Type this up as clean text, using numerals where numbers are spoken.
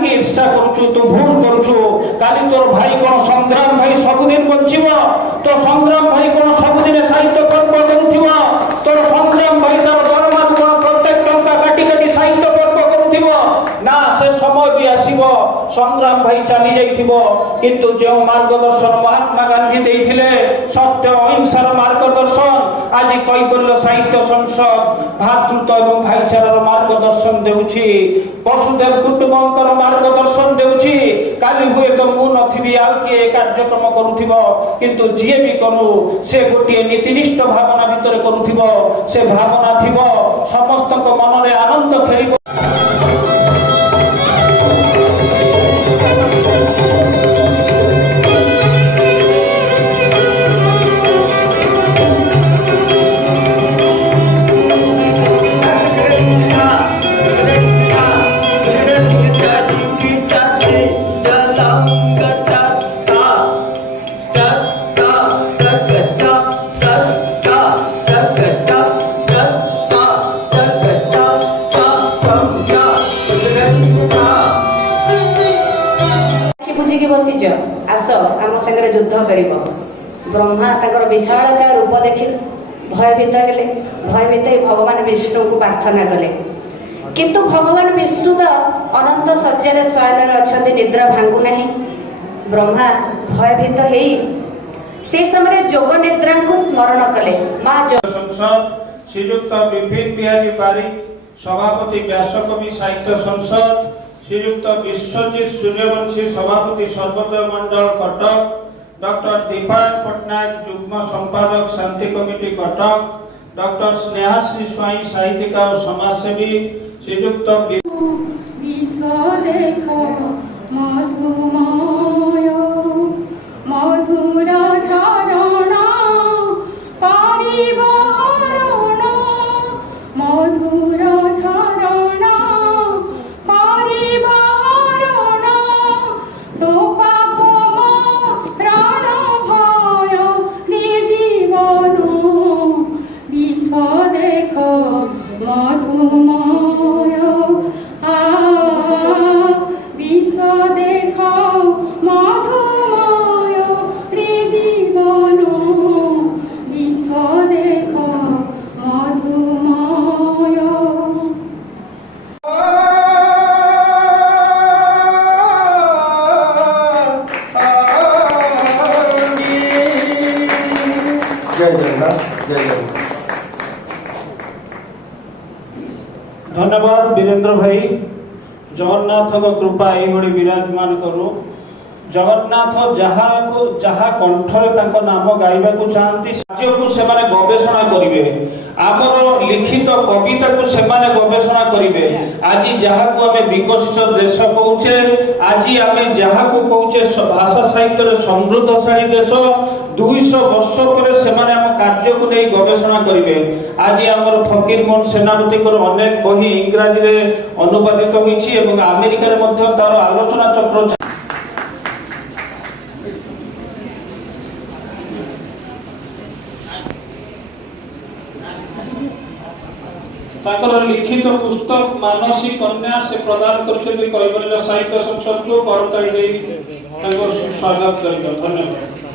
কাহিকি ঈর্ষা করছু, তু ভুল করছু। কালি তোর ভাই কোন সংগ্রাম ভাই ସବୁଦିন বঞ্চিব, তো সংগ্রাম ভাই কোন ସବୁদিনে সাহিত্য কর্ম করুথিব, তোর সংগ্রাম ভাই তার দরমা কোন প্রত্যেক টঙ্কা কাটি কাটি সাহিত্য কর্ম করুথিব না। সে সময় বি আসিব সংগ্রাম ভাই চালি যাইথিব, কিন্তু যে মার্গদর্শন মহাত্মা গান্ধী ଦେଇଥିଲେ সত্য অহিংসার মার্গদর্শন, আজ কৈবল্য সাহিত্য সংসদ ভাতৃত্ব এবং ভাইচারার মার্গদর্শন দেউছি, বসুদেব কুটুম্বଙ୍କର মার্গদর্শন দেউছি। কালি হুয়ে তো মু নথিবি আর কিଏ କାର୍ଯ୍ୟକ୍ରମ କରୁଥିବ, କିନ୍ତୁ ଯିଏ ବି କରୁ ସେ ଗୋଟିଏ ନୀତିନିଷ୍ଠ ଭାବନା ଭିତରେ କରୁଥିବ, ସେ ଭାବନା ଥିବ ସମସ୍ତଙ୍କ ମନରେ ଆନନ୍ଦ ଖେଳିବ। ବୁଝିକି ବସିଛ, ଆସ ଆମ ସାଙ୍ଗରେ ଯୁଦ୍ଧ କରିବ। ବ୍ରହ୍ମା ତାଙ୍କର ବିଶାଳତା ରୂପ ଦେଖି ଭୟଭୀତ ହେଲେ। ଭୟଭୀତ ହେଇ ଭଗବାନ ବିଷ୍ଣୁଙ୍କୁ ପ୍ରାର୍ଥନା କଲେ, କିନ୍ତୁ ଭଗବାନ ବିଷ୍ଣୁ ତ ଅନନ୍ତ ଶଯ୍ୟାରେ ଶୟନରେ ଅଛନ୍ତି, ନିଦ୍ରା ଭାଙ୍ଗୁ ନାହିଁ। ବ୍ରହ୍ମା ଭୟଭୀତ ହେଇ ସେ ସମୟରେ ଯୋଗ ନିଦ୍ରାଙ୍କୁ ସ୍ମରଣ କଲେ। ମା ଶ୍ରୀଯୁକ୍ତ ବିପିନ ବିହାରୀ ବାରିକ, ସଭାପତି ବ୍ୟାସକବି ସାହିତ୍ୟ ସଂସଦ, ଶ୍ରୀଯୁକ୍ତ ବିଶ୍ୱଜିତ ସୂର୍ଯ୍ୟବଂଶୀ, ସଭାପତି ସର୍ବୋଦୟ ମଣ୍ଡଳ କଟକ, ଡକ୍ଟର ଦୀପାୟନ ପଟ୍ଟନାୟକ, ଯୁଗ୍ମ ସମ୍ପାଦକ ଶାନ୍ତି କମିଟି କଟକ, ଡକ୍ଟର ସ୍ନେହାଶ୍ରୀ ସ୍ୱାଇଁ, ସାହିତ୍ୟିକା ଓ ସମାଜସେବୀ, ଶ୍ରୀଯୁକ୍ତ धन्यवाद वीरेंद्र भाई। जगन्नाथ कृपा यही विराजमान करू। जगन्नाथ जहा कंठरे तांको नाम गाइबा को चाहती राज्य को से माने गवेषणा करिवे, आमर लिखित कविता को से माने गवेषणा करिवे। आज जहा को आमे विकसित देश कहूचे, आज आमे जहा को कहूचे भाषा साहित्य रे समृद्धशाली देश, 200 वर्ष पर से माने हम कार्य को नहीं गवेषणा करिवे। आज आमर फकीर मोहन सेनापति को अनेक बही इंग्राजी रे अनुवादित होईछि एवं अमेरिका रे मध्ये तार आलोचना चक्र ताकर लिखित पुस्तक मानसी कन्या से प्रदान कर कैबल्य साहित्य संसद को करताली स्वागत करिबा। धन्यवाद।